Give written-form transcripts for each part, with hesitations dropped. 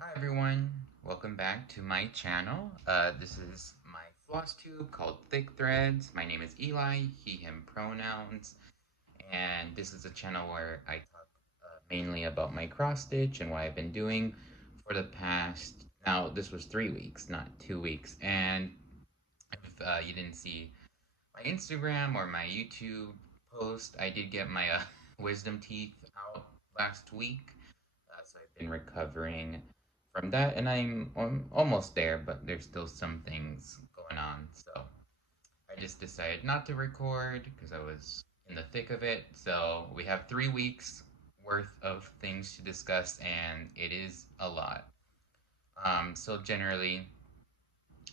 Hi everyone, welcome back to my channel. This is my Flosstube called Thick Threads. My name is Eli, he, him pronouns, and this is a channel where I talk mainly about my cross stitch and what I've been doing for the past, now this was 3 weeks, not 2 weeks, and if you didn't see my Instagram or my YouTube post, I did get my wisdom teeth out last week. So I've been recovering from that, and I'm almost there, but there's still some things going on. So I just decided not to record because I was in the thick of it. So we have 3 weeks worth of things to discuss, and it is a lot. So generally,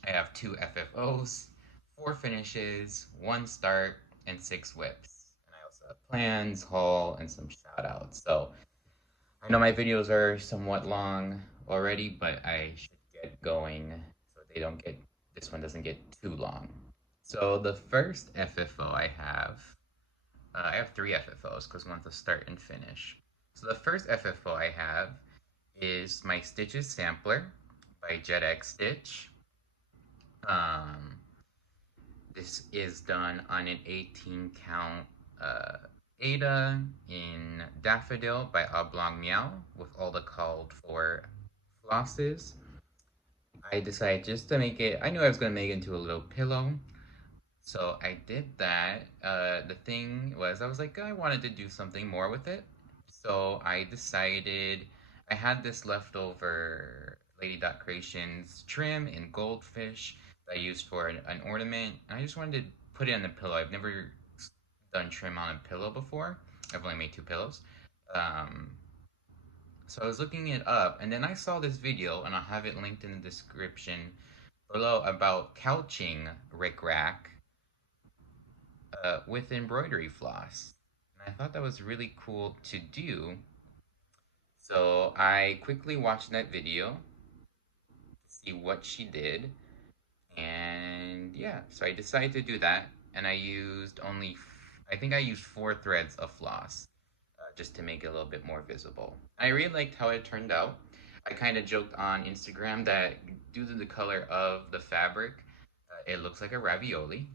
I have 2 FFOs, 4 finishes, 1 start, and 6 whips. And I also have plans, haul, and some shoutouts. So I know my videos are somewhat long already, but I should get going so they don't get, this one doesn't get too long. So the first FFO I have 3 FFOs because one's a start and finish. So the first FFO I have is my Stitches Sampler by Jedxstitch. Um, this is done on an 18 count Ada in Daffodil by Oblong Meow with all the called for flosses. I decided just to make it, I knew I was going to make it into a little pillow. So I did that. The thing was, I was like, I wanted to do something more with it. So I decided, I had this leftover Lady Dot Creations trim in goldfish that I used for an ornament. And I just wanted to put it on the pillow. I've never done trim on a pillow before. I've only made 2 pillows. Um, so I was looking it up, and then I saw this video, and I'll have it linked in the description below about couching rickrack with embroidery floss. And I thought that was really cool to do. So I quickly watched that video to see what she did. And yeah, so I decided to do that. And I used I think I used 4 threads of floss just to make it a little bit more visible. I really liked how it turned out. I kind of joked on Instagram that due to the color of the fabric, it looks like a ravioli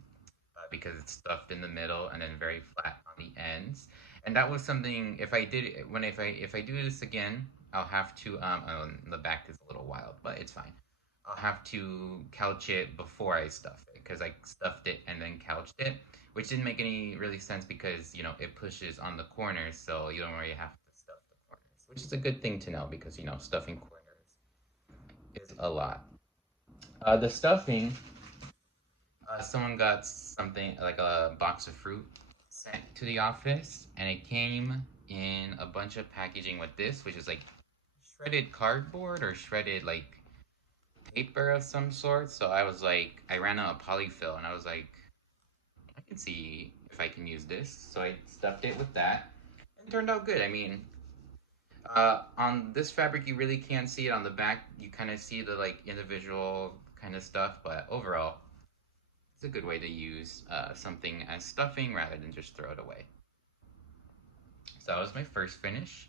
because it's stuffed in the middle and then very flat on the ends. And that was something. If I did it when if I do this again, I'll have to oh, the back is a little wild, but it's fine. I'll have to couch it before I stuff it because I stuffed it and then couched it, which didn't make any really sense because it pushes on the corners, so you don't really have to stuff the corners, which is a good thing to know because stuffing corners is a lot. The stuffing, someone got something like a box of fruit sent to the office, and it came in a bunch of packaging with this, which is like shredded cardboard or shredded like paper of some sort. So I was like, I ran out of polyfill, and I was like, I can see if I can use this. So I stuffed it with that, and it turned out good. I mean, on this fabric, you really can't see it. On the back, you kind of see the like individual kind of stuff, but overall, it's a good way to use something as stuffing rather than just throw it away. So that was my first finish.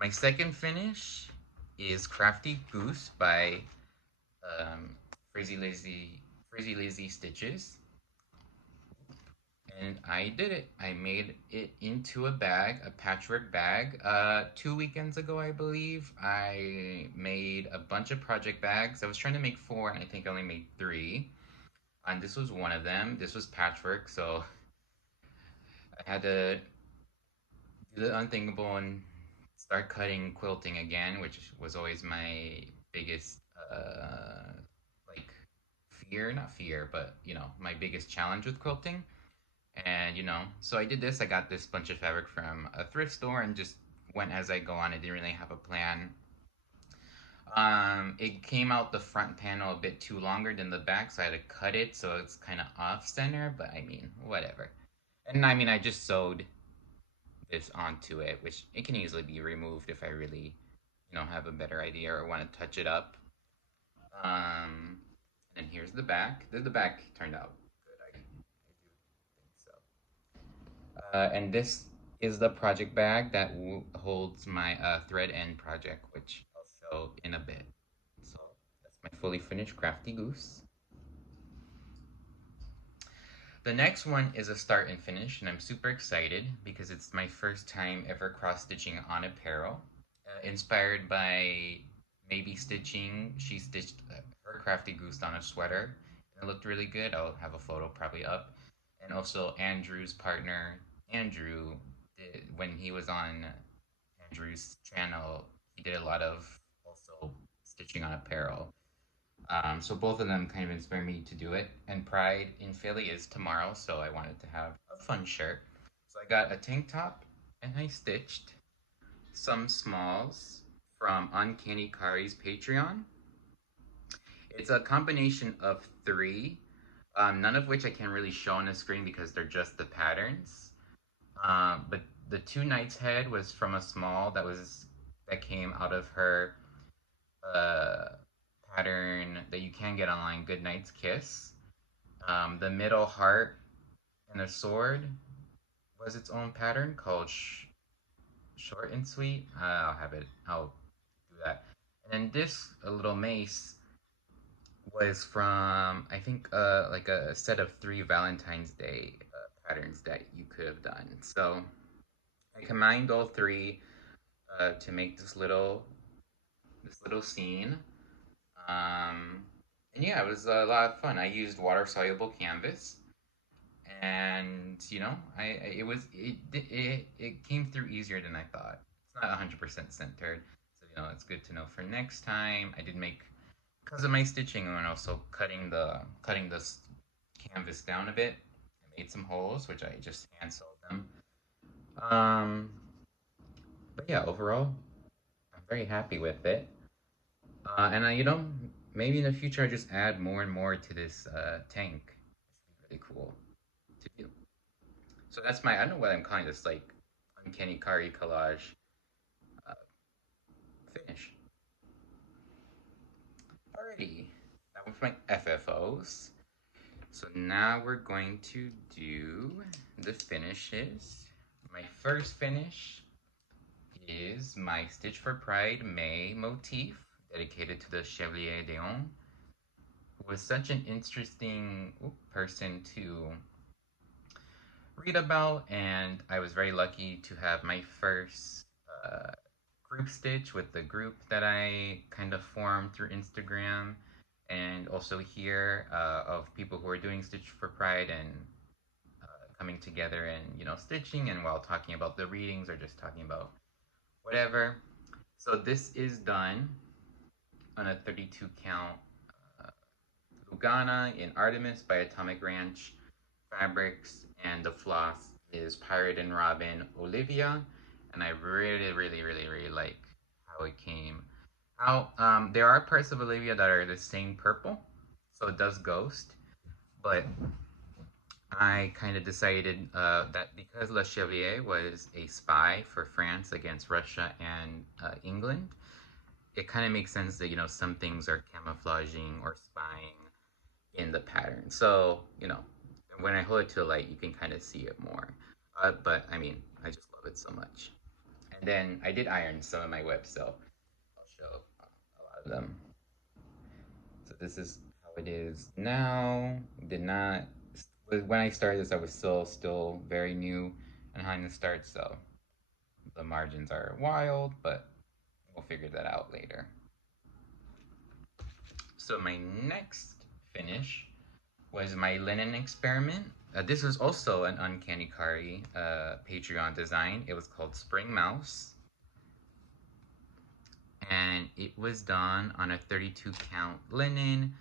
My second finish is Crafty Goose by um, FrizzyLizzyStitches. And I did it. I made it into a bag, a patchwork bag. 2 weekends ago, I believe, I made a bunch of project bags. I was trying to make 4, and I think I only made 3. And this was one of them. This was patchwork, so I had to do the unthinkable and start cutting quilting again, which was always my biggest like fear, not fear, but my biggest challenge with quilting. And so I did this. I got this bunch of fabric from a thrift store and just went as I go on. I didn't really have a plan. It came out the front panel a bit too longer than the back, so I had to cut it so it's kind of off center, but I mean, whatever. And I mean, I just sewed this onto it, which it can easily be removed if I really, have a better idea or want to touch it up. Um, and here's the back. The back turned out good. I do think so. And this is the project bag that holds my thread end project, which I'll show in a bit. fully finished Crafty Goose. The next one is a start and finish, and I'm super excited because it's my first time ever cross-stitching on apparel. Inspired by Maybe Stitching, she stitched her Crafty Goose on a sweater. It looked really good. I'll have a photo probably up. And also Andrew's partner, Andrew, when he was on Andrew's channel, he did a lot of also stitching on apparel. So both of them kind of inspired me to do it. And Pride in Philly is tomorrow, so I wanted to have a fun shirt. So I got a tank top and I stitched some smalls from UncannyKari's Patreon. It's a combination of three, none of which I can really show on the screen because they're just the patterns. But the two Knight's Head was from a small that came out of her pattern that you can get online, Good Night's Kiss. The middle heart and the sword was its own pattern called Short and Sweet. I'll do that. And then this a little mace was from, I think, like a set of 3 Valentine's Day patterns that you could have done. So I combined all 3 to make this little scene. And yeah, it was a lot of fun. I used water soluble canvas, and you know, it came through easier than I thought. It's not 100% centered, so you know, it's good to know for next time. I did make, because of my stitching and also cutting the canvas down a bit, I made some holes which I just hand sewed them. But yeah, overall, I'm very happy with it. And you know, maybe in the future I just add more and more to this tank. It should be really cool to do. So that's I don't know what I'm calling this, like UncannyKari collage uh, finish. Alrighty, that was my FFOs. So now we're going to do the finishes. My first finish is my Stitch for Pride May motif, dedicated to the Chevalier d'Eon, who was such an interesting person to read about, and I was very lucky to have my first group stitch with the group that I kind of formed through Instagram, and also here of people who are doing Stitch for Pride and coming together and, you know, stitching, and while talking about the readings or just talking about whatever. So this is done on a 32 count Lugana in Artemis by Atomic Ranch Fabrics, and the floss is Pirate and Robin Olivia, and I really like how it came out. There are parts of Olivia that are the same purple, so it does ghost, but I kind of decided that because Le Chevalier was a spy for France against Russia and England, it kind of makes sense that, you know, some things are camouflaging or spying in the pattern. So, you know, when I hold it to the light, you can kind of see it more. But I mean, I just love it so much. And then I did iron some of my webs, so I'll show a lot of them. So this is how it is now. Did not, when I started this, I was still very new and behind the start, so the margins are wild, but we'll figure that out later. So my next finish was my linen experiment. This was also an UncannyKari Patreon design. It was called Spring Mouse, and it was done on a 32 count linen,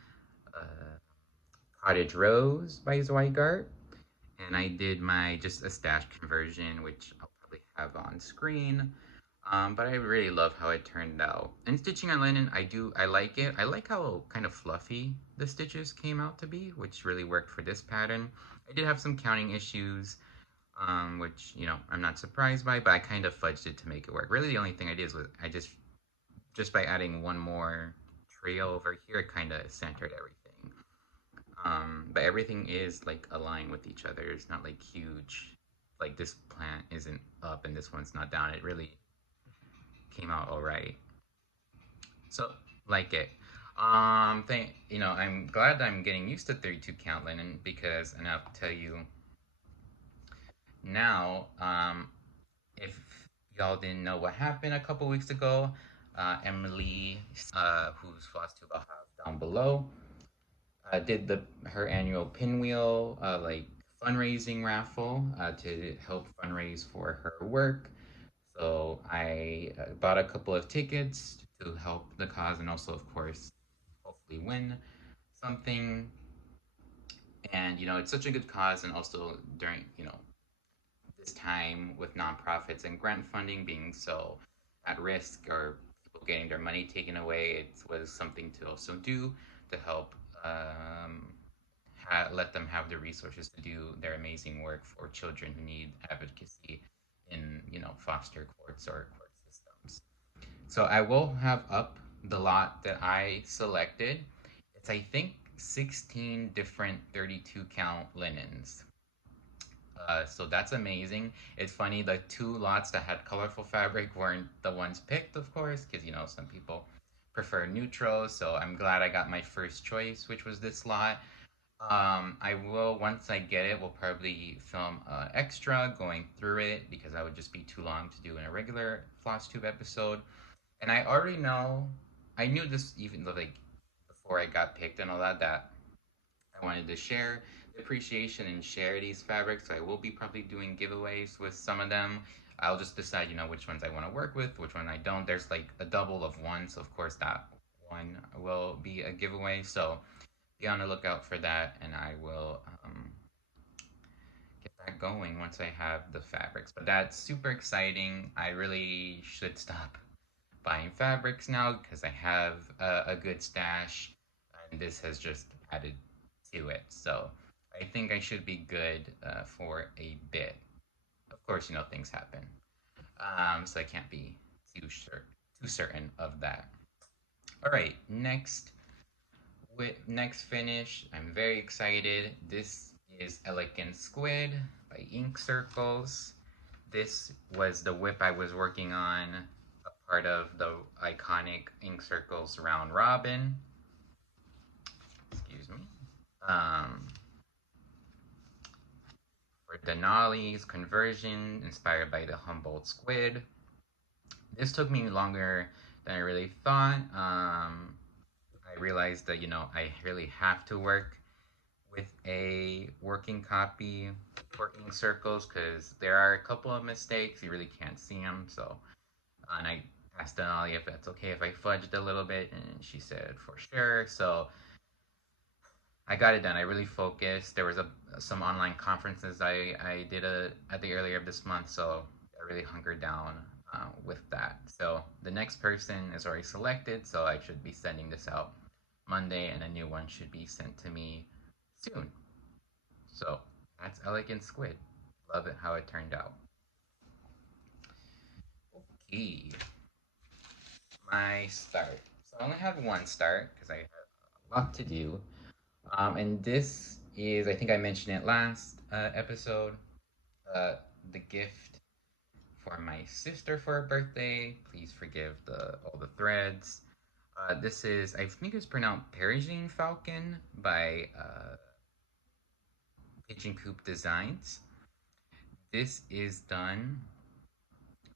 Cottage Rose by Zweigart, and I did just a stash conversion, which I'll probably have on screen. But I really love how it turned out. And stitching on linen, I like it. I like how kind of fluffy the stitches came out to be, which really worked for this pattern. I did have some counting issues, which, you know, I'm not surprised by, but I kind of fudged it to make it work. Really, the only thing I did was I just by adding one more trail over here, kind of centered everything. But everything is like aligned with each other. It's not like huge, like this plant isn't up and this one's not down. It really came out all right. So, like it. I'm glad I'm getting used to 32 count linen because, and I'll tell you now, if y'all didn't know what happened a couple weeks ago, Emily, whose Flosstube I'll have down below, did her annual pinwheel like fundraising raffle to help fundraise for her work. So I bought a couple of tickets to help the cause and also, of course, hopefully win something. And it's such a good cause, and also during this time with nonprofits and grant funding being so at risk or people getting their money taken away, it was something to also do to help let them have the resources to do their amazing work for children who need advocacy in foster courts or court systems. So I will have up the lot that I selected. It's, I think, 16 different 32 count linens. So that's amazing. It's funny, the two lots that had colorful fabric weren't the ones picked, of course, because some people prefer neutrals. So I'm glad I got my first choice, which was this lot. I will, once I get it, we'll probably film extra going through it because that would just be too long to do in a regular Flosstube episode. And I already know, I knew this even though, like, before I got picked and all that, that I wanted to share the appreciation and share these fabrics. So I will be probably doing giveaways with some of them. I'll just decide, which ones I want to work with, which one I don't. There's like a double of one, so of course that one will be a giveaway. So be on the lookout for that, and I will get that going once I have the fabrics. But that's super exciting. I really should stop buying fabrics now because I have a good stash, and this has just added to it. So I think I should be good for a bit. Of course, things happen, so I can't be too certain of that. All right, next finish. I'm very excited. This is Elegant Squid by Ink Circles. This was the whip I was working on, a part of the iconic Ink Circles round robin. Excuse me. For Denali's conversion, inspired by the Humboldt squid. This took me longer than I really thought. I realized that, I really have to work with a working copy for Ink Circles because there are a couple of mistakes. You really can't see them. So, and I asked Denali if that's okay if I fudged a little bit, and she said for sure. So I got it done. I really focused. There was some online conferences I did at the earlier of this month, so I really hunkered down with that. So the next person is already selected, so I should be sending this out Monday, and a new one should be sent to me soon. So that's Elegant Squid. Love it how it turned out. Okay, my start. So I only have one start because I have a lot to do. And this is, I think I mentioned it last episode, the gift for my sister for her birthday. Please forgive all the threads. This is, I think it's pronounced Peregrine Falcon by PigeonCoopDesigns. This is done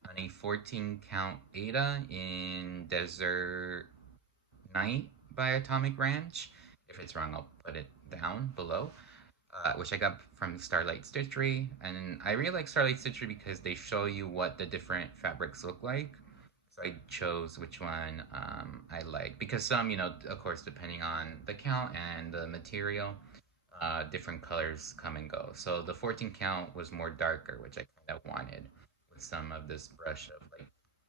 on a 14 count Ada in Desert Night by Atomic Ranch. If it's wrong, I'll put it down below. Which I got from Starlight Stitchery. And I really like Starlight Stitchery because they show you what the different fabrics look like. So I chose which one I like. Because some, of course, depending on the count and the material, different colors come and go. So the 14 count was more darker, which I kind of wanted, with some of this brush of like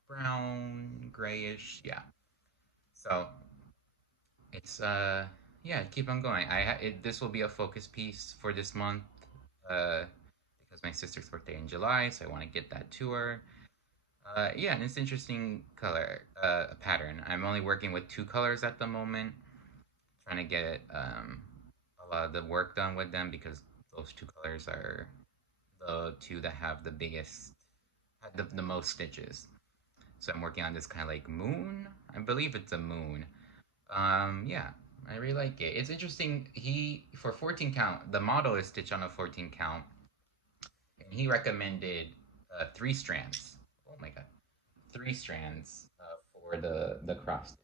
brown, grayish, yeah. So it's yeah, keep on going. This will be a focus piece for this month because my sister's birthday in July, so I want to get that to her. Yeah, and it's interesting color pattern. I'm only working with two colors at the moment, trying to get a lot of the work done with them because those two colors are the two that have the biggest, the most stitches. So I'm working on this kind of like moon. I believe it's a moon Yeah, I really like it. It's interesting. For 14 count, the model is stitched on a 14 count, and he recommended 3 strands. Oh my god, 3 strands for the cross stitches.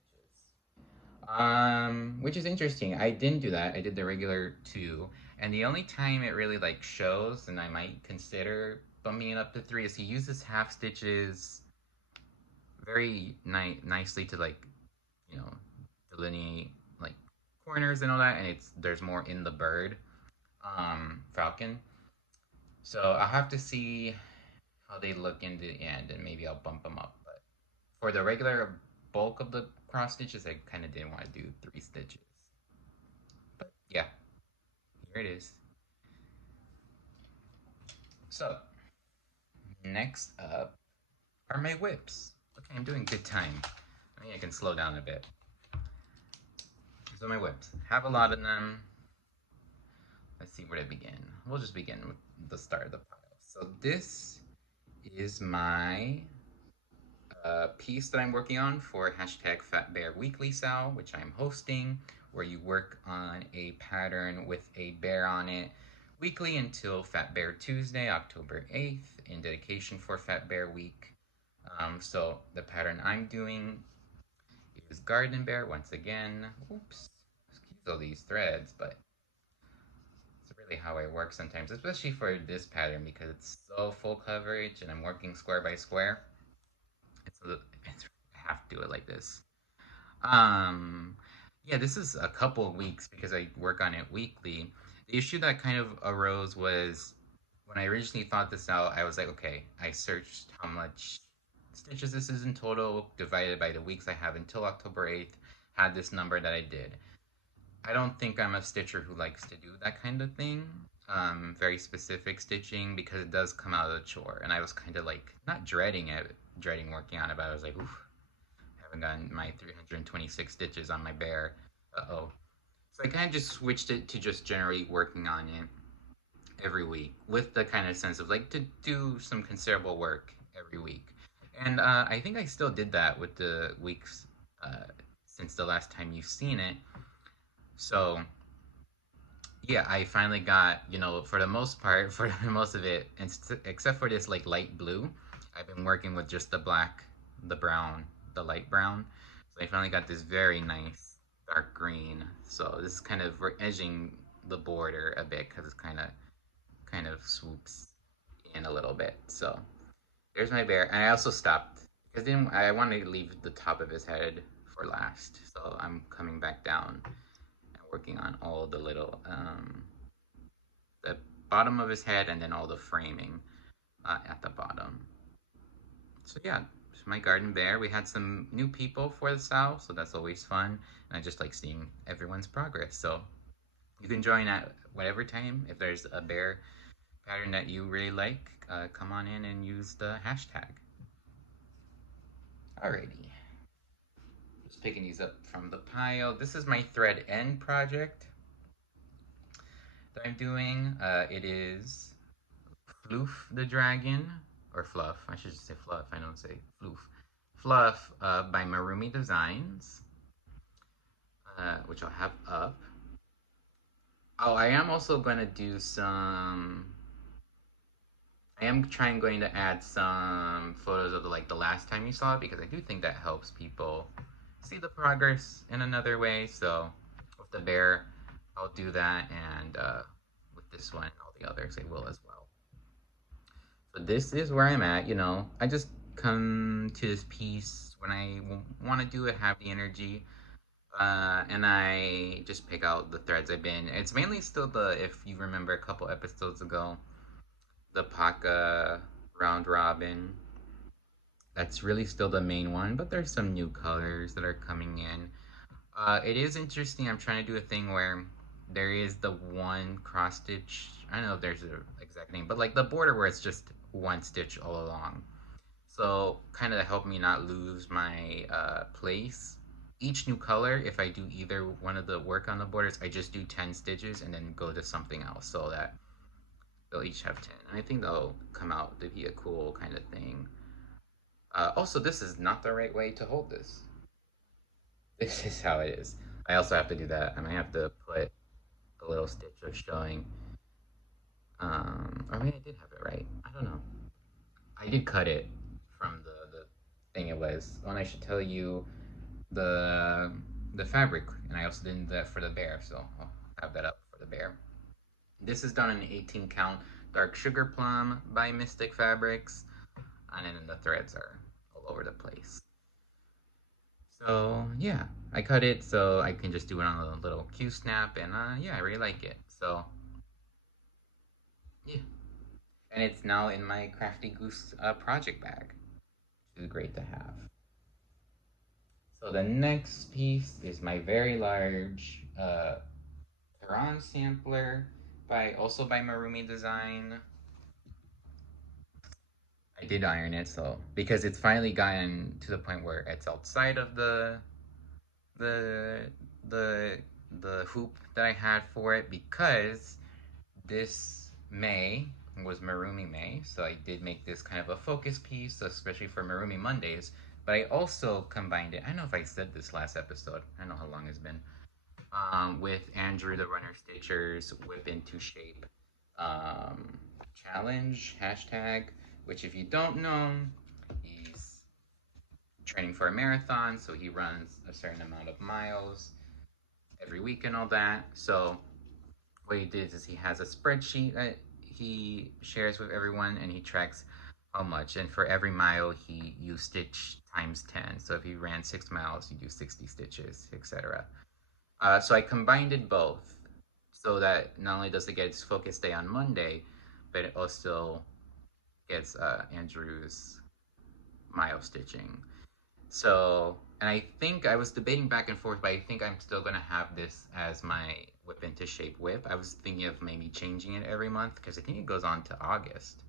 Which is interesting. I didn't do that. I did the regular 2, and the only time it really like shows, and I might consider bumping it up to 3, is he uses half stitches very nicely to like delineate like corners and all that, and there's more in the bird, Falcon. So I'll have to see how they look in the end, and maybe I'll bump them up. But for the regular bulk of the cross stitches, I kind of didn't want to do 3 stitches. But yeah, here it is. So next up are my whips. Okay, I'm doing good time. I think I can slow down a bit. So my whips, have a lot of them. Let's see where to begin. We'll just begin with the start of the pile. So this is my piece that I'm working on for hashtag Fat Bear Weekly Sal, which I'm hosting, where you work on a pattern with a bear on it weekly until Fat Bear Tuesday, October 8th, in dedication for Fat Bear Week. So the pattern I'm doing is Garden Bear once again. Oops, excuse all these threads, but it's really how I work sometimes, especially for this pattern because it's so full coverage and I'm working square by square. It's I have to do it like this. Um, yeah, this is a couple of weeks because I work on it weekly. The issue that kind of arose was when I originally thought this out, I was like, okay, I searched how much stitches this is in total, divided by the weeks I have until October 8th, had this number that I did. I don't think I'm a stitcher who likes to do that kind of thing. Very specific stitching because it does come out of the chore. And I was kind of like, not dreading it, dreading working on it, but I was like, oof, I haven't gotten my 326 stitches on my bear. Uh-oh. So I kind of just switched it to just generally working on it every week with the kind of sense of like to do some considerable work every week. And I think I still did that with the weeks since the last time you've seen it. So yeah, I finally got, for the most part, for most of it, except for this like light blue, I've been working with just the black, the brown, the light brown. So I finally got this very nice dark green. So this is kind of edging the border a bit because it's kind of swoops in a little bit. So there's my bear, and I also stopped because I wanted to leave the top of his head for last. So I'm coming back down and working on all the little the bottom of his head and then all the framing at the bottom. So yeah, it's my garden bear. We had some new people for the south, so that's always fun. And I just like seeing everyone's progress. So you can join at whatever time. If there's a bear pattern that you really like, come on in and use the hashtag. Alrighty. Just picking these up from the pile. This is my thread end project that I'm doing. It is Fluff the dragon, or Fluff. I should just say Fluff. I don't say Floof. Fluff by MarroomyDesigns, which I'll have up. Oh, I am also going to do some. I am going to add some photos of the last time you saw it because I do think that helps people see the progress in another way. So with the bear, I'll do that, and with this one and all the others, I will as well. So this is where I'm at. I just come to this piece when I want to do it, have the energy, and I just pick out the threads I've been. It's mainly still if you remember a couple episodes ago, the Paka round robin. That's really still the main one, but there's some new colors that are coming in. It is interesting. I'm trying to do a thing where there is the one cross stitch. I don't know if there's an exact name, but like the border where it's just one stitch all along. So kind of to help me not lose my place. Each new color, if I do either one of the work on the borders, I just do 10 stitches and then go to something else so that they'll each have 10. And I think they'll come out to be a cool kind of thing. Also, this is not the right way to hold this. This is how it is. I also have to do that. I might have to put a little stitch of showing. Or maybe I did have it right. I don't know. I did cut it from the thing it was. And I should tell you the the fabric, and I also did that for the bear, so I'll have that up for the bear. This is done in 18 count dark sugar plum by Mystic Fabrics, and then the threads are all over the place. So yeah, I cut it so I can just do it on a little Q snap, and yeah, I really like it. So yeah, and it's now in my Crafty Goose project bag, which is great to have. So the next piece is my very large Turanj sampler by also by MarroomyDesigns. I did iron it, so because it's finally gotten to the point where it's outside of the the the hoop that I had for it, because this May was Marroomy May, so I did make this kind of a focus piece, especially for Marroomy Mondays. But I also combined it. I don't know if I said this last episode. I don't know how long it's been. With Andrew the Runner Stitcher's Whip into Shape um, challenge hashtag. Which, if you don't know, he's training for a marathon, so he runs a certain amount of miles every week and all that. So what he did is he has a spreadsheet that he shares with everyone, and he tracks how much. And for every mile, you stitch times 10. So if he ran 6 miles, you do 60 stitches, etc. So I combined it both, so that not only does it get its focus day on Monday, but it also gets Andrew's mile stitching. So, and I think I was debating back and forth, but I think I'm still gonna have this as my whip into shape whip. I was thinking of maybe changing it every month because I think it goes on to August.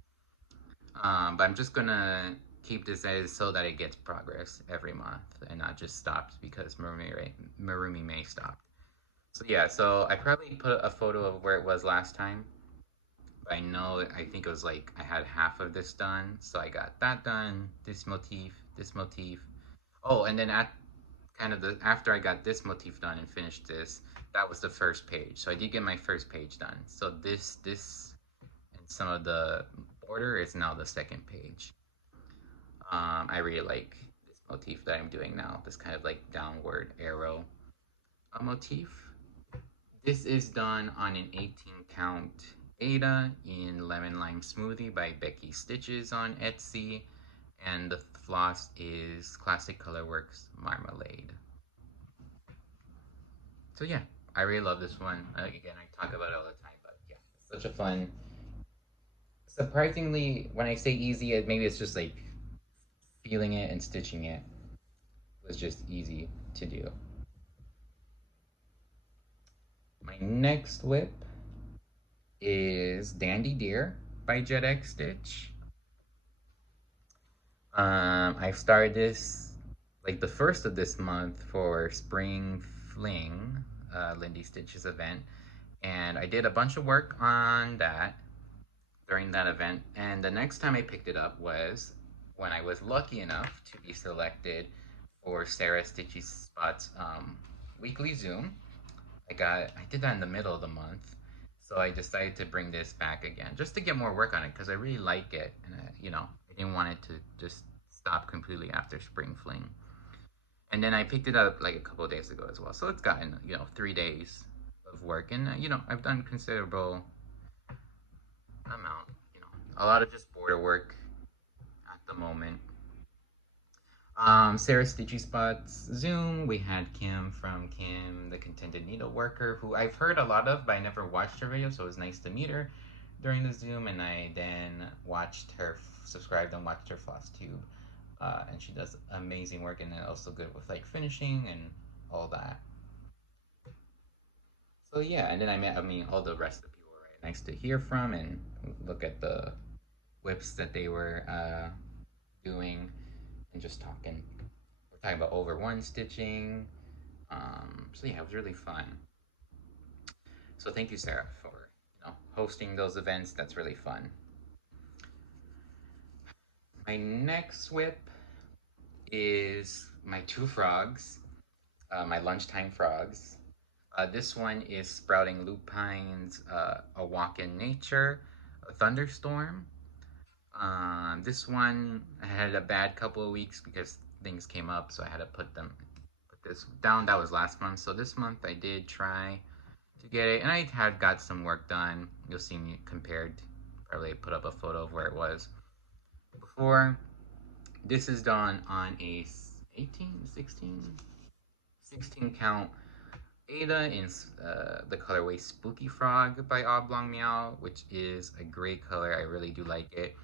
But I'm just gonna keep this as so that it gets progress every month and not just stops because Marroomy May stopped. So yeah, so I probably put a photo of where it was last time. But I know, I think it was like I had half of this done, so I got that done. This motif, this motif. Oh, and then at kind of the after I got this motif done and finished this, that was the first page. So I did get my first page done. So this and some of the border is now the second page. I really like this motif that I'm doing now. This kind of like downward arrow motif. This is done on an 18 count Ada in Lemon Lime Smoothie by Becky Stitches on Etsy. And the floss is Classic Colorworks Marmalade. So yeah, I really love this one. Again, I talk about it all the time, but yeah, it's such a fun. Surprisingly, when I say easy, maybe it's just like feeling it and stitching it was just easy to do. My next whip is Dandy Deer by Jedxstitch. I started this like the first of this month for Spring Fling, Lindy Stitch's event, and I did a bunch of work on that during that event. And the next time I picked it up was when I was lucky enough to be selected for Sarah Stitchy Spot's weekly Zoom. I did that in the middle of the month, so I decided to bring this back again just to get more work on it because I really like it, and I didn't want it to just stop completely after Spring Fling. And then I picked it up like a couple of days ago as well, so it's gotten 3 days of work, and I've done considerable amount, a lot of just border work at the moment. Sarah Stitchy Spot's Zoom, we had Kim from Kim, the Contented Needleworker, who I've heard a lot of, but I never watched her video, so it was nice to meet her during the Zoom, and I then subscribed and watched her Flosstube, and she does amazing work, and then also good with like finishing and all that. So yeah, and then all the rest of the people were right nice to hear from and look at the whips that they were doing and just talking. We're talking about over one stitching. So yeah, it was really fun. So thank you, Sarah, for hosting those events. That's really fun. My next whip is my two frogs. my lunchtime frogs. This one is Sprouting Lupine's A Walk in Nature, a Thunderstorm. This one I had a bad couple of weeks because things came up, so I had to put this down. That was last month. So this month I did try to get it, and I had got some work done. You'll see me compared. Probably put up a photo of where it was before. This is done on a 16 count Ada in the colorway Spooky Frog by Oblong Meow, which is a great color. I really do like it.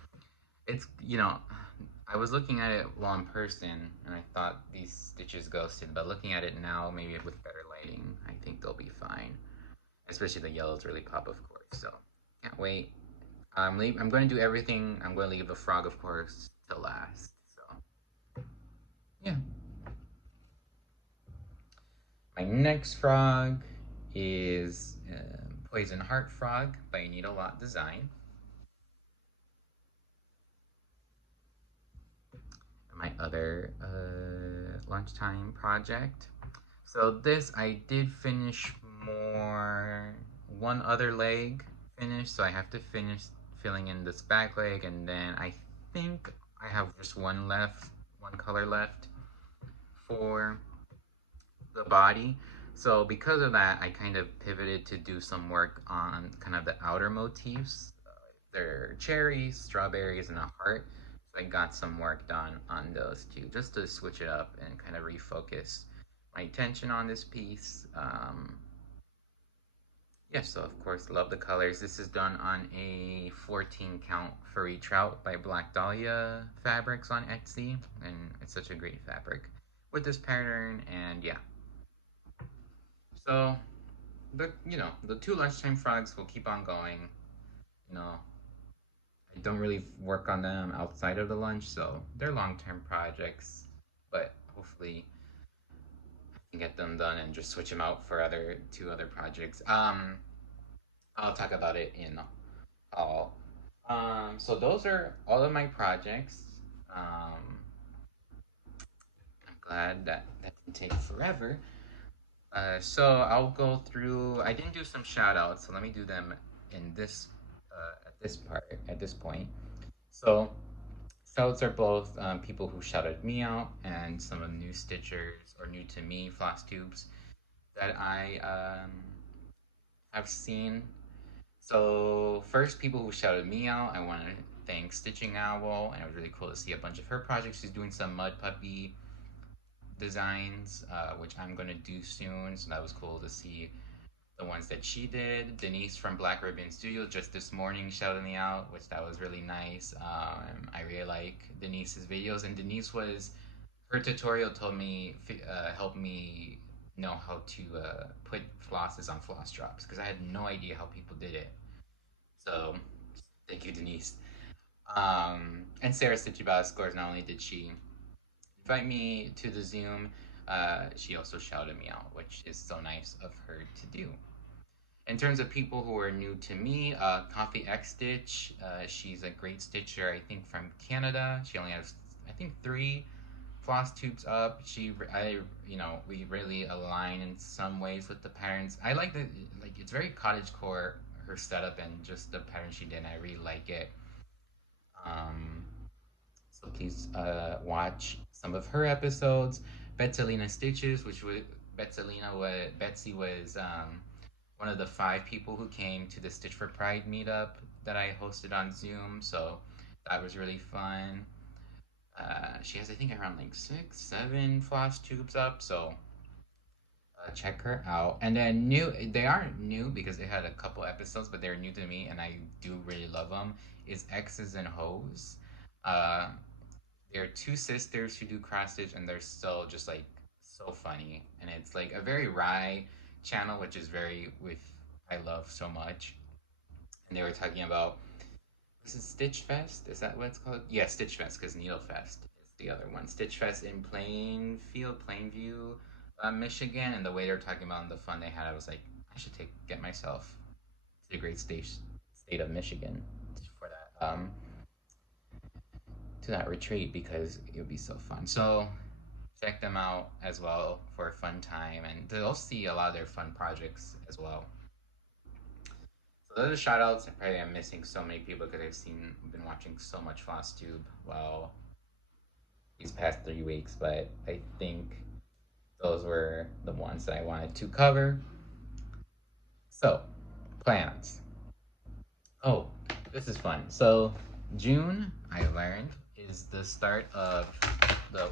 It's, I was looking at it while in person, and I thought these stitches ghosted, but looking at it now, maybe with better lighting, I think they'll be fine. Especially the yellows really pop, of course, so can't wait. I'm going to do everything. I'm going to leave the frog, of course, to last. So, yeah. My next frog is Poison Heart Frog by NeedleLot Design. My other lunchtime project. So this I did finish one other leg finished, so I have to finish filling in this back leg, and then I think I have just one color left for the body. So because of that, I kind of pivoted to do some work on kind of the outer motifs. They're cherries, strawberries, and a heart. So I got some work done on those too, just to switch it up and kind of refocus my attention on this piece. Yeah, so of course, love the colors. This is done on a 14 count furry trout by Black Dahlia Fabrics on Etsy, and it's such a great fabric with this pattern. And yeah, so the two lunchtime frogs will keep on going. I don't really work on them outside of the lunch, so they're long-term projects, but hopefully I can get them done and just switch them out for two other projects. I'll talk about it in all. So those are all of my projects. I'm glad that didn't take forever. So I'll go through. I didn't do some shout outs, so let me do them in this at this point. So shouts are both people who shouted me out and some of the new stitchers or new to me Flosstubes that I have seen. So first, people who shouted me out, I want to thank Stitching Owl, and it was really cool to see a bunch of her projects. She's doing some mud puppy designs, which I'm going to do soon, so that was cool to see the ones that she did. Denise from Black Ribbon Studio just this morning shouted me out, which that was really nice. I really like Denise's videos, and her tutorial helped me know how to put flosses on floss drops, because I had no idea how people did it. So thank you, Denise. And Sarah Stitchy scores. Not only did she invite me to the Zoom, she also shouted me out, which is so nice of her to do. In terms of people who are new to me, Coffee X Stitch, she's a great stitcher, I think from Canada. She only has, I think, 3 floss tubes up. We really align in some ways with the patterns. I like it's very cottagecore, her setup and just the pattern she did. And I really like it. So please watch some of her episodes. Betsalina Stitches, Betsy was one of the 5 people who came to the Stitch for Pride meetup that I hosted on Zoom. So that was really fun. She has, I think, around like 6, 7 floss tubes up, so check her out. And then they aren't new because they had a couple episodes, but they're new to me, and I do really love them, is X's and Hoes. They're 2 sisters who do cross stitch, and they're still just like so funny. And it's like a very wry channel, which I love so much. And they were talking about, this is Stitch Fest? Is that what it's called? Yeah, Stitch Fest, because Needle Fest is the other one. Stitch Fest in Plainview, Michigan, and the way they're talking about and the fun they had, I was like, I should get myself to the great state of Michigan for that to that retreat, because it would be so fun. So check them out as well for a fun time, and they'll see a lot of their fun projects as well. So those are shout outs. Probably I'm missing so many people because been watching so much Flosstube well these past 3 weeks, but I think those were the ones that I wanted to cover. So, plans. Oh, this is fun. So, June, I learned, is the start of the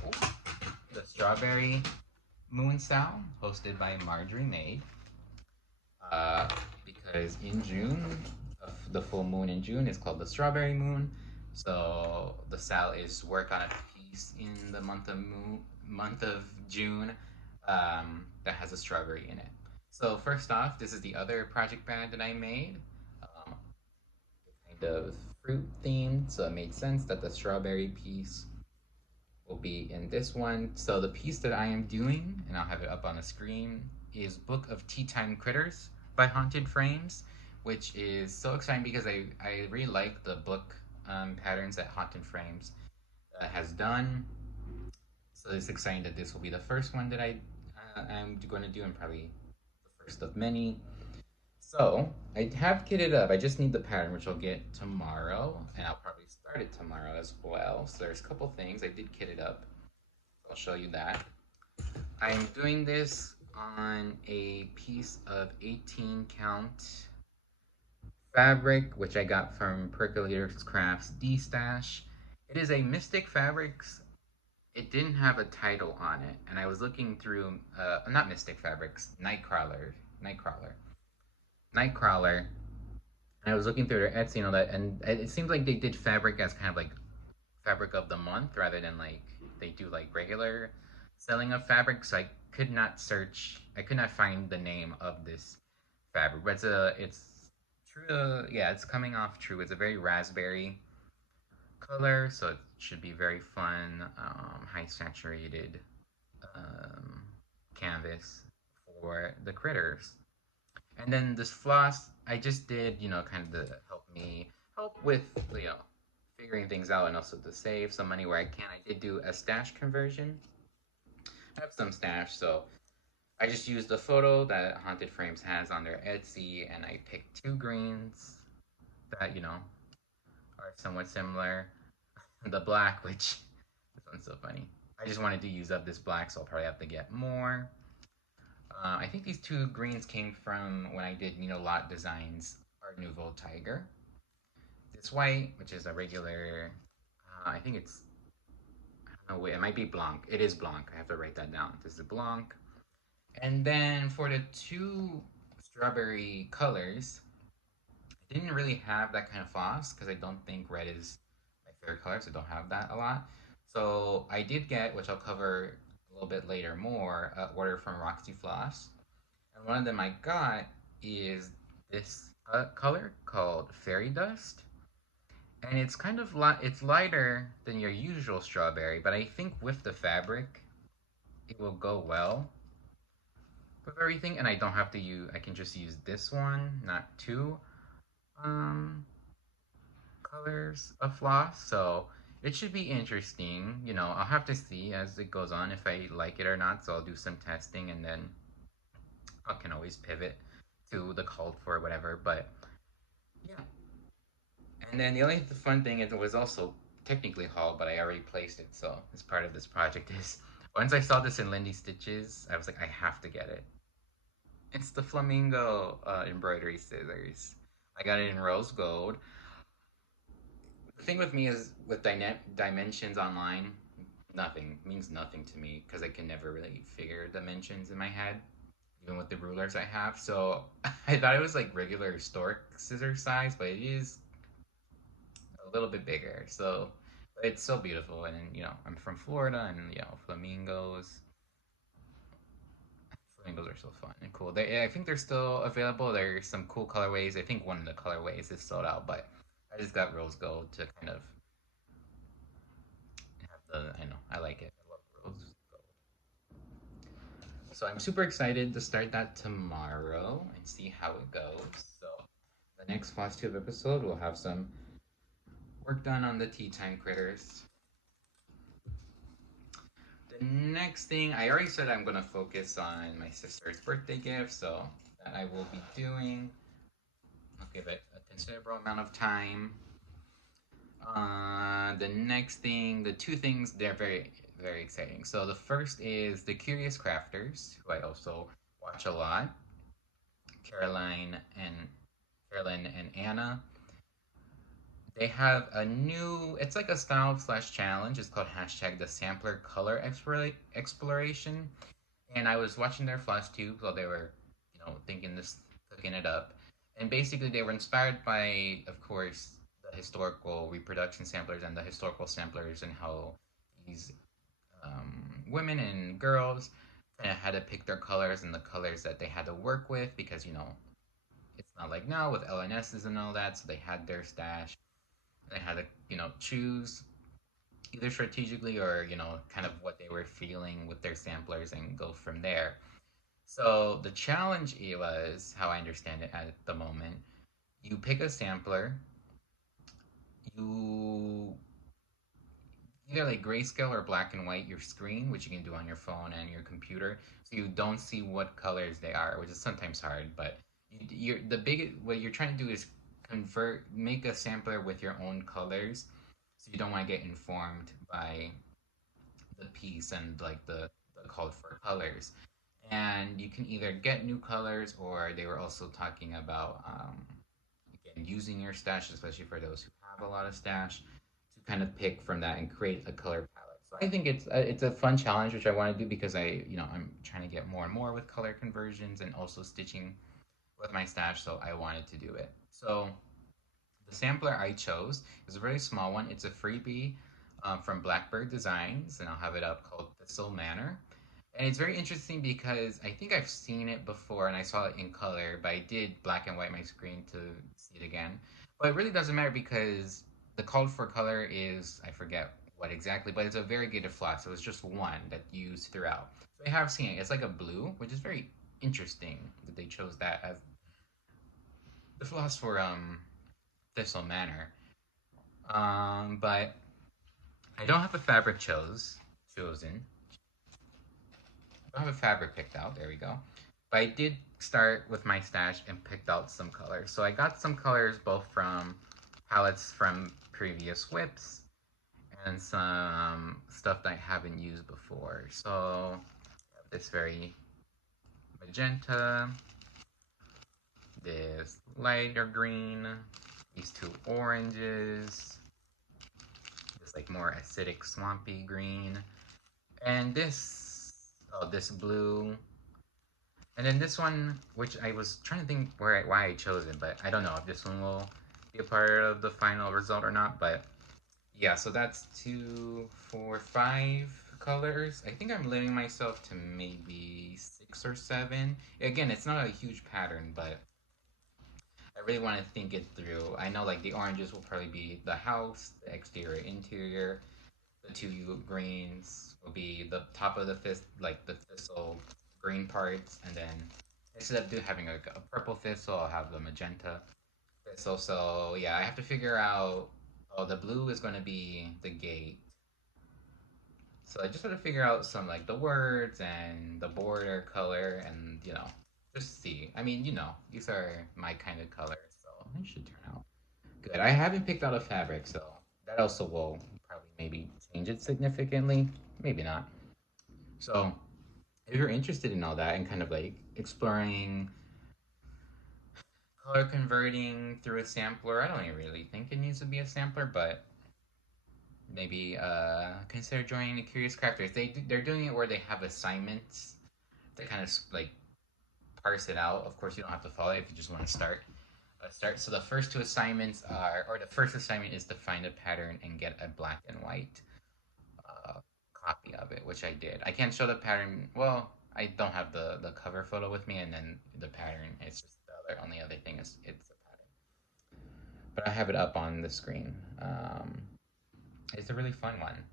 Strawberry Moon Sal, hosted by Marroomy. Because in June, the full moon in June is called the Strawberry Moon. So the Sal is work on a piece in the month of June that has a strawberry in it. So first off, this is the other project bag that I made. Kind of fruit themed, so it made sense that the strawberry piece will be in this one. So the piece that I am doing, and I'll have it up on the screen, is Book of Tea Time Critters by Haunted Frames, which is so exciting because I really like the book patterns that Haunted Frames has done. So it's exciting that this will be the first one that I'm going to do, and probably the first of many. So I have kitted up. I just need the pattern, which I'll get tomorrow, and I'll probably start it tomorrow as well. So there's a couple things. I did kit it up. I'll show you that. I'm doing this on a piece of 18 count fabric, which I got from Percolator's Crafts D-Stash. It is a Mystic Fabrics. It didn't have a title on it, and I was looking through, not Mystic Fabrics, Nightcrawler. And I was looking through their Etsy and all that, and it seems like they did fabric as kind of like fabric of the month rather than like they do like regular selling of fabric. So I could not find the name of this fabric, but it's true. Yeah, it's coming off true. It's a very raspberry color, so it should be very fun, high saturated canvas for the critters. And then this floss, I just did, kind of to help with, figuring things out, and also to save some money where I can. I did do a stash conversion. I have some stash, so I just used the photo that Haunted Frames has on their Etsy, and I picked 2 greens that, are somewhat similar. The black, which, this one's so funny. I just wanted to use up this black, so I'll probably have to get more. I think these 2 greens came from when I did NeedleLot Designs Art Nouveau Tiger. This white, which is a regular, I think it's, I don't know, wait, it might be Blanc. It is Blanc. I have to write that down. This is Blanc. And then for the 2 strawberry colors, I didn't really have that kind of floss because I don't think red is my favorite color, so I don't have that a lot. So I did get, which I'll cover a little bit later more, order from Roxy Floss. And one of them I got is this color called Fairy Dust. And it's kind of it's lighter than your usual strawberry, but I think with the fabric, it will go well with everything. And I don't have to I can just use this one, not 2 colors of floss. So it should be interesting. I'll have to see as it goes on if I like it or not. So I'll do some testing, and then I can always pivot to the called for whatever. But yeah. And then the only fun thing is it was also technically hauled, but I already placed it. So as part of this project is once I saw this in LizzyStitches, I was like, I have to get it. It's the flamingo embroidery scissors. I got it in rose gold. The thing with me is with dimensions online, means nothing to me because I can never really figure dimensions in my head, even with the rulers I have. So I thought it was like regular stork scissor size, but it is a little bit bigger. So it's so beautiful, and I'm from Florida, and flamingos. Flamingos are so fun and cool. I think they're still available. There's some cool colorways. I think one of the colorways is sold out, but I just got rose gold to kind of have I like it. I love rose gold. So I'm super excited to start that tomorrow and see how it goes. So the next Flosstube episode, we'll have some work done on the tea time critters. the next thing, I already said I'm going to focus on my sister's birthday gift, so that I will be doing. I'll give it a considerable amount of time. The next thing, the two things, they're very, very exciting. So the first is the Curious Crafters, who I also watch a lot. Caroline and Carolyn and Anna. They have a new, it's like a style slash challenge. It's called hashtag the sampler color exploration. And I was watching their Flosstube while they were, thinking this, cooking it up. And basically, they were inspired by, of course, the historical reproduction samplers and the historical samplers, and how these women and girls kind of had to pick their colors and the colors that they had to work with, because it's not like now with LNSs and all that. So they had their stash. They had to choose either strategically or kind of what they were feeling with their samplers and go from there. So the challenge was, how I understand it at the moment, you pick a sampler, you either like grayscale or black and white your screen, which you can do on your phone and your computer, so you don't see what colors they are, which is sometimes hard. But what you're trying to do is make a sampler with your own colors, so you don't want to get informed by the piece and like the call for colors. And you can either get new colors, or they were also talking about again using your stash, especially for those who have a lot of stash, to kind of pick from that and create a color palette. So I think it's a fun challenge which I want to do, because I'm trying to get more and more with color conversions and also stitching with my stash, so I wanted to do it. So the sampler I chose is a very small one. It's a freebie from Blackbird Designs, and I'll have it up, called Thistle Manor. And it's very interesting because I think I've seen it before and I saw it in color, but I did black and white my screen to see it again. But it really doesn't matter, because the call for color is, I forget what exactly, but it's a variegated floss. So it's just one that you use throughout. So I have seen it. It's like a blue, which is very interesting that they chose that as the floss for Thistle Manor. But I don't have a fabric chosen. I don't have a fabric picked out. There we go. But I did start with my stash and picked out some colors. So I got some colors both from palettes from previous whips and some stuff that I haven't used before. So this very magenta, this lighter green, these two oranges, this like more acidic swampy green, and this blue. And then this one, which I was trying to think why I chose it, but I don't know if this one will be a part of the final result or not. But yeah, so that's 2, 4, 5 colors. I think I'm limiting myself to maybe 6 or 7. Again, it's not a huge pattern, but I really want to think it through. I know like the oranges will probably be the house, the exterior, interior. The two greens will be the top of the fist, like the thistle green parts, and then instead of having a purple thistle, I'll have the magenta thistle. So yeah, I have to figure out. Oh, the blue is going to be the gate. So I just have to figure out some like the words and the border color, and just see. I mean, these are my kind of colors, so it should turn out good. I haven't picked out a fabric, so that also will probably maybe change it significantly. Maybe not. So if you're interested in all that and kind of like exploring color converting through a sampler, I don't really think it needs to be a sampler, but maybe consider joining the Curious Crafters. They're doing it where they have assignments to kind of like parse it out. Of course, you don't have to follow it if you just want to start. So the first two assignments are, or the first assignment is to find a pattern and get a black and white copy of it, which I did. I can't show the pattern. Well, I don't have the cover photo with me, and then the pattern is just the only other thing is it's the pattern. But I have it up on the screen. It's a really fun one.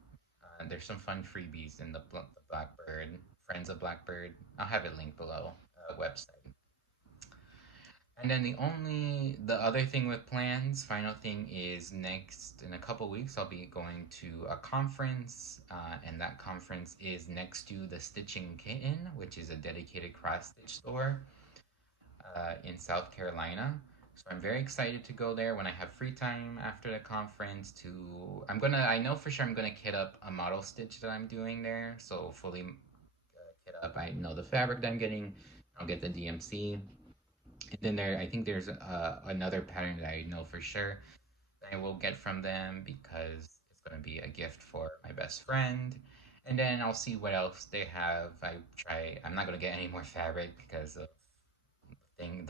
There's some fun freebies in the Blackbird, Friends of Blackbird. I'll have it linked below, website. And then the other thing with plans, final thing is next, in a couple weeks, I'll be going to a conference, and that conference is next to the Stitching Kitten, which is a dedicated cross-stitch store in South Carolina. So I'm very excited to go there when I have free time after the conference I know for sure I'm gonna kit up a model stitch that I'm doing there. So fully kit up, I know the fabric that I'm getting, I'll get the DMC. And then I think there's another pattern that I know for sure that I will get from them because it's going to be a gift for my best friend. And then I'll see what else they have. I'm not going to get any more fabric because of thing,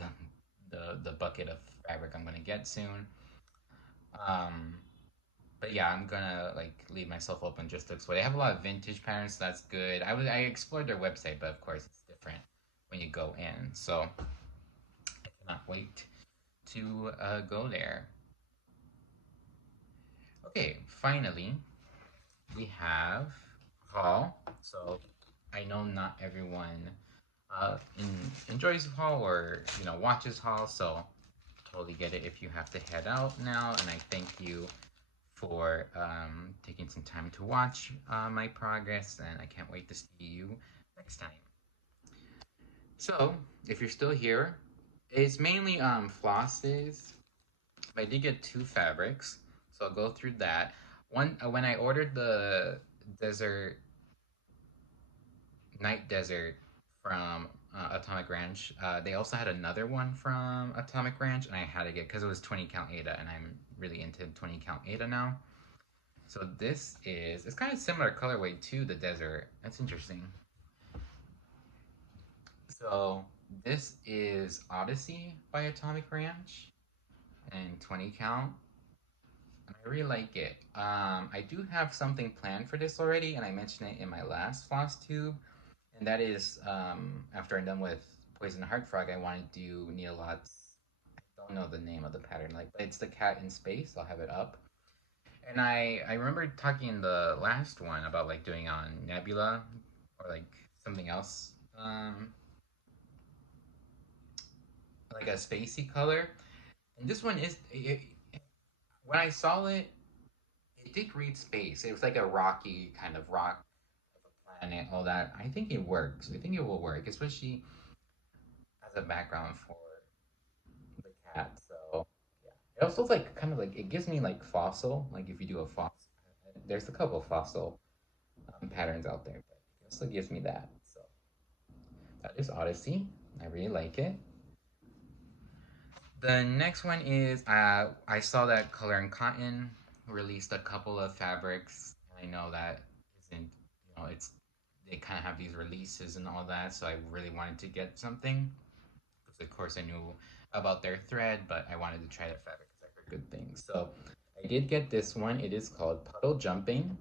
the bucket of fabric I'm going to get soon. Um, but yeah, I'm gonna like leave myself open just to explore. They have a lot of vintage patterns, so that's good. I explored their website, but of course it's different when you go in. So I cannot wait to go there. Okay, finally, we have haul. So I know not everyone enjoys haul or watches haul, so totally get it if you have to head out now. And I thank you for taking some time to watch my progress, and I can't wait to see you next time. So if you're still here, it's mainly flosses. I did get 2 fabrics, so I'll go through that. One, when I ordered the Night Desert from Atomic Ranch, they also had another one from Atomic Ranch, and I had to get, because it was 20 count Ada, and I'm really into 20 count Ada now. So it's kind of similar colorway to the Desert. That's interesting. So this is Odyssey by Atomic Ranch and 20 count. And I really like it. I do have something planned for this already, and I mentioned it in my last Flosstube. And that is, after I'm done with Poison Heart Frog, I want to do NeedleLot's. I don't know the name of the pattern, but it's the cat in space. I'll have it up. And I remember talking in the last one about like doing on Nebula or like something else, like a spacey color. And this one when I saw it, it did read space. It was like a rocky kind of rock planet, all that. I think it works. I think it will work, especially as a background for the cat. So yeah, it also like kind of like it gives me like fossil. Like if you do a fossil, there's a couple of fossil patterns out there, but it also gives me that. So that is Odyssey. I really like it. The next one is I saw that Color and Cotton released a couple of fabrics. I know that isn't it's they kind of have these releases and all that, so I really wanted to get something because of course I knew about their thread, but I wanted to try their fabric because I heard good things. So I did get this one. It is called Puddle Jumping.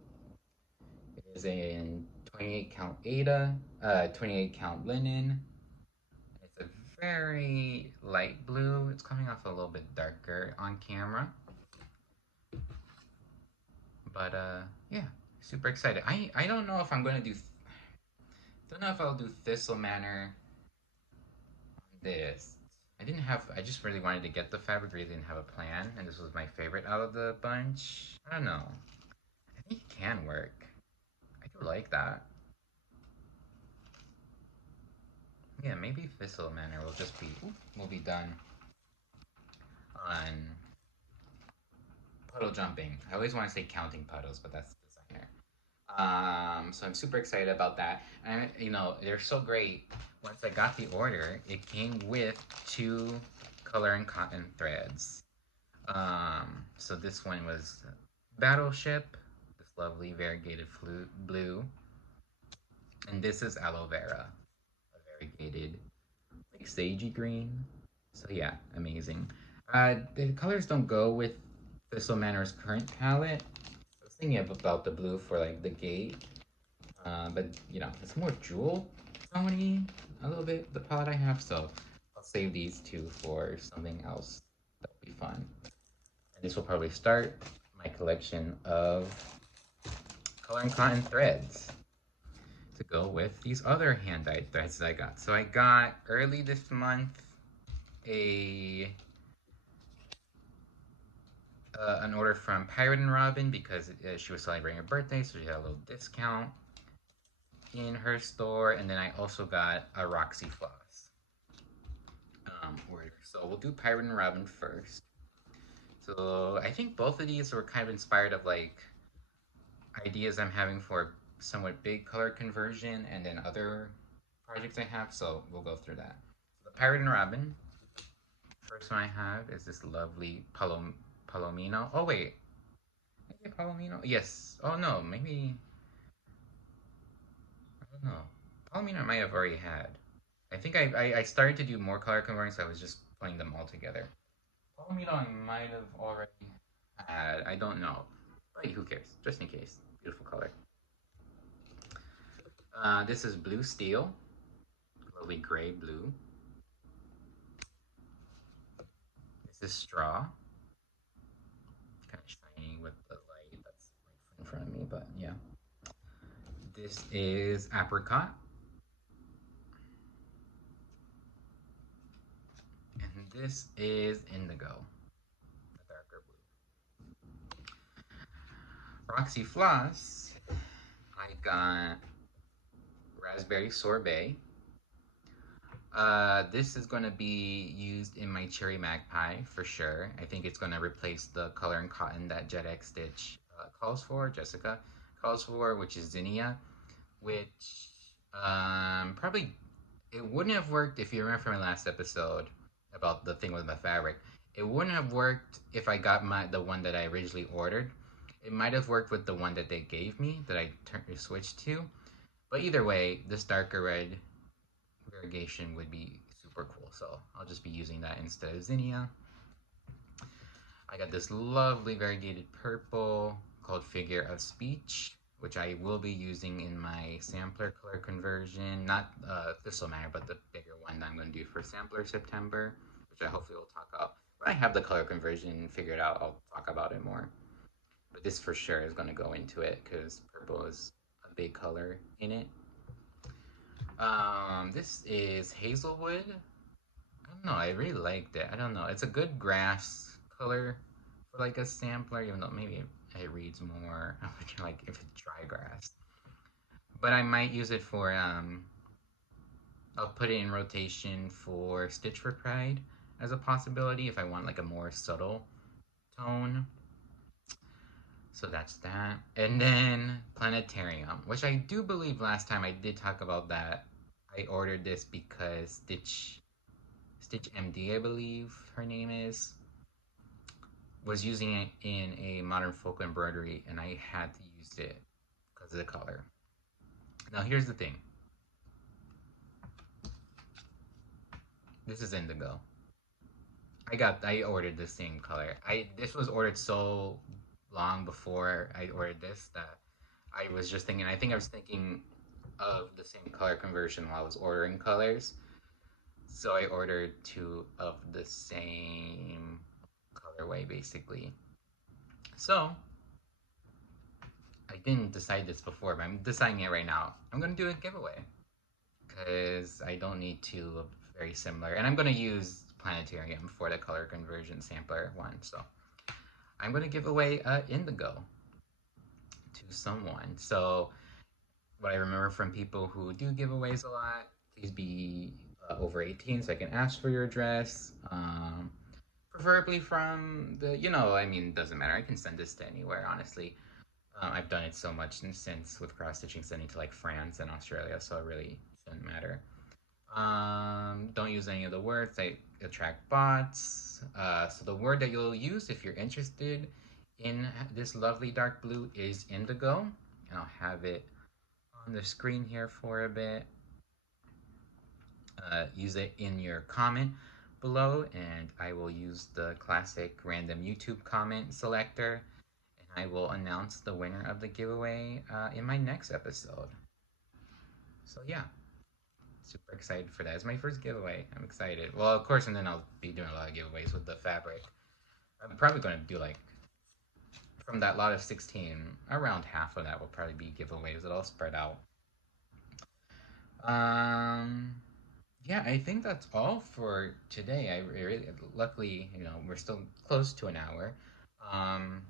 It is in 28 count Ada, 28 count linen. It's a very light blue. It's coming off a little bit darker on camera. But yeah, super excited. I don't know if I'm gonna do. Don't know if I'll do Thistle Manor on this. I just really wanted to get the fabric. Really didn't have a plan, and this was my favorite out of the bunch. I don't know. I think it can work. I do like that. Yeah, maybe Thistle Manor will be done on puddle jumping. I always want to say counting puddles, but that's designer. So I'm super excited about that. And they're so great. Once I got the order, it came with 2 Color and Cotton threads. So this one was Battleship, this lovely variegated blue, and this is Aloe Vera, a variegated like sagey green. So yeah, amazing. The colors don't go with Thistle Manor's current palette. I was thinking about the blue for like the gate, but it's more jewel tony a little bit, the palette I have, so I'll save these 2 for something else that'll be fun. And this will probably start my collection of Color and Cotton threads to go with these other hand-dyed threads that I got. So I got early this month an order from Pirate and Robin because she was celebrating her birthday, so she had a little discount in her store. And then I also got a Roxy Floss order. So we'll do Pirate and Robin first. So I think both of these were kind of inspired of like ideas I'm having for somewhat big color conversion and then other projects I have. So we'll go through that. So the Pirate and Robin. First one I have is this lovely Palomino. Oh wait, maybe Palomino? Yes. Oh no, maybe I don't know. Palomino I might have already had. I think I started to do more color converting, so I was just putting them all together. Palomino I might have already had. I don't know. But who cares? Just in case. Beautiful color. This is Blue Steel. Lovely gray blue. This is Straw. Kind of shiny with the light that's right in front of me, but yeah. This is Apricot. And this is Indigo, a darker blue. Roxy Floss, I got Raspberry Sorbet. This is going to be used in my Cherry Magpie for sure. I think it's going to replace the color and cotton that Jedxstitch Jessica calls for, which is zinnia, which probably it wouldn't have worked if you remember from my last episode about the thing with my fabric. It wouldn't have worked if I got the one that I originally ordered. It might have worked with the one that they gave me that I switched to. But either way, this darker red variegation would be super cool. So I'll just be using that instead of zinnia. I got this lovely variegated purple called Figure of Speech, which I will be using in my sampler color conversion. Not Thistle Matter, but the bigger one that I'm going to do for sampler September, which I hopefully will talk about. When I have the color conversion figured out, I'll talk about it more. But this for sure is going to go into it because purple is a big color in it. This is Hazelwood. I don't know, I really liked it. I don't know, it's a good grass color for like a sampler, even though maybe it reads more like if it's dry grass. But I might use it for I'll put it in rotation for Stitch for Pride as a possibility if I want like a more subtle tone. So that's that. And then Planetarium, which I do believe last time I did talk about that. I ordered this because Stitch MD, I believe her name is, was using it in a modern folk embroidery, and I had to use it because of the color. Now here's the thing. This is indigo. I ordered the same color. This was ordered so long before I ordered this that I was just thinking. I think I was thinking of the same color conversion while I was ordering colors. So I ordered two of the same colorway basically. So I didn't decide this before, but I'm deciding it right now. I'm gonna do a giveaway because I don't need two very similar, and I'm gonna use Planetarium for the color conversion sampler one. So I'm gonna give away indigo to someone. So what I remember from people who do giveaways a lot, please be over 18 so I can ask for your address. Preferably from the, I mean, it doesn't matter. I can send this to anywhere, honestly. I've done it so much since with cross stitching, sending to like France and Australia, so it really shouldn't matter. Don't use any of the words that attract bots. So the word that you'll use if you're interested in this lovely dark blue is indigo, and I'll have it on the screen here for a bit. Use it in your comment below, and I will use the classic random YouTube comment selector, and I will announce the winner of the giveaway in my next episode. So yeah, super excited for that. It's my first giveaway. I'm excited. Well, of course, and then I'll be doing a lot of giveaways with the fabric. I'm probably going to do like, from that lot of 16, around half of that will probably be giveaways that I'll spread out. Yeah, I think that's all for today. I really, luckily, we're still close to an hour. I'm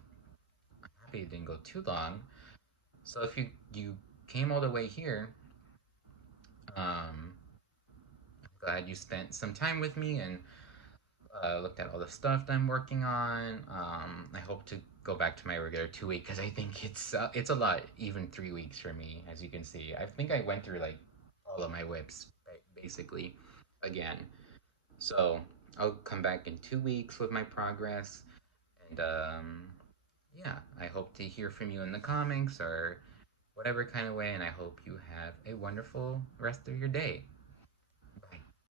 happy it didn't go too long. So if you came all the way here, um, I'm glad you spent some time with me and looked at all the stuff that I'm working on. I hope to go back to my regular 2 week because I think it's a lot, even 3 weeks for me, as you can see. I think I went through like all of my whips basically again. So I'll come back in 2 weeks with my progress, and yeah, I hope to hear from you in the comments or whatever kind of way, and I hope you have a wonderful rest of your day.